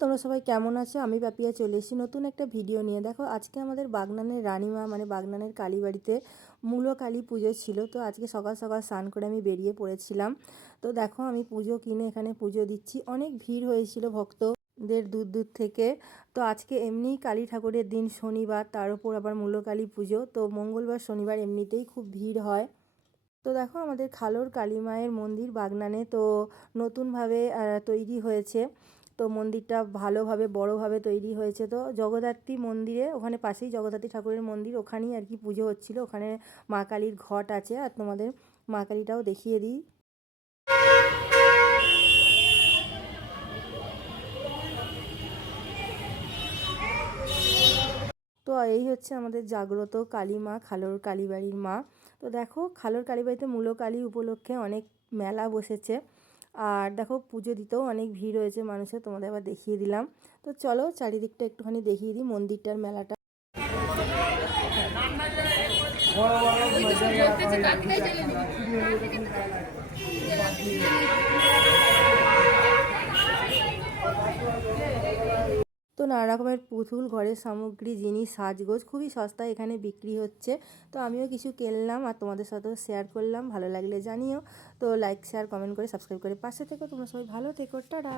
তোমরা সবাই কেমন আছো? আমি পাপিয়া চলে এসেছি নতুন একটা ভিডিও নিয়ে। দেখো আজকে আমাদের বাগনানের রানীমা মানে বাগনানের কালীবাড়িতে মূল কালী পুজো ছিল। তো আজকে সকাল সকাল স্নান করে আমি বেরিয়ে পড়েছিলাম। তো দেখো আমি পুজো কিনে এখানে পুজো দিচ্ছি। অনেক ভিড় হয়েছিল ভক্তদের দূর দূর থেকে। তো আজকে এমনিই কালী ঠাকুরের দিন শনিবার, তার উপর আবার মূল কালী পুজো। তো মঙ্গলবার শনিবার এমনিতেই খুব ভিড় হয়। তো দেখো আমাদের খালোর কালী মায়ের মন্দির বাগনানে তো নতুনভাবে তৈরি হয়েছে। তো মন্দিরটা ভালোভাবে বড়োভাবে তৈরি হয়েছে। তো জগদ্ধাত্রী মন্দিরে ওখানে পাশেই জগদ্ধাত্রী ঠাকুরের মন্দির, ওখানেই আর কি পুজো হচ্ছিলো। ওখানে মা কালীর ঘট আছে, আর তোমাদের মা কালীটাও দেখিয়ে দিই। তো এই হচ্ছে আমাদের জাগ্রত কালী মা, খালোর কালীবাড়ির মা। তো দেখো খালোর কালীবাড়িতে মূল কালী উপলক্ষে অনেক মেলা বসেছে। আর দেখো পুজো দিতেও অনেক ভিড় হয়েছে মানুষের, তোমাদের আবার দেখিয়ে দিলাম। তো চলো চারিদিকটা একটুখানি দেখিয়ে দিই মন্দিরটার মেলাটা। তো নানা রকমের পুতুল, ঘরের সামগ্রী, জিনিস, সাজগোজ খুবই সস্তায় এখানে বিক্রি হচ্ছে। তো আমিও কিছু কিনলাম আর তোমাদের সাথেও শেয়ার করলাম। ভালো লাগলে জানিও। তো লাইক, শেয়ার, কমেন্ট করে সাবস্ক্রাইব করে পাশে থেকো। তোমরা সবাই ভালো থেকো, টাটা।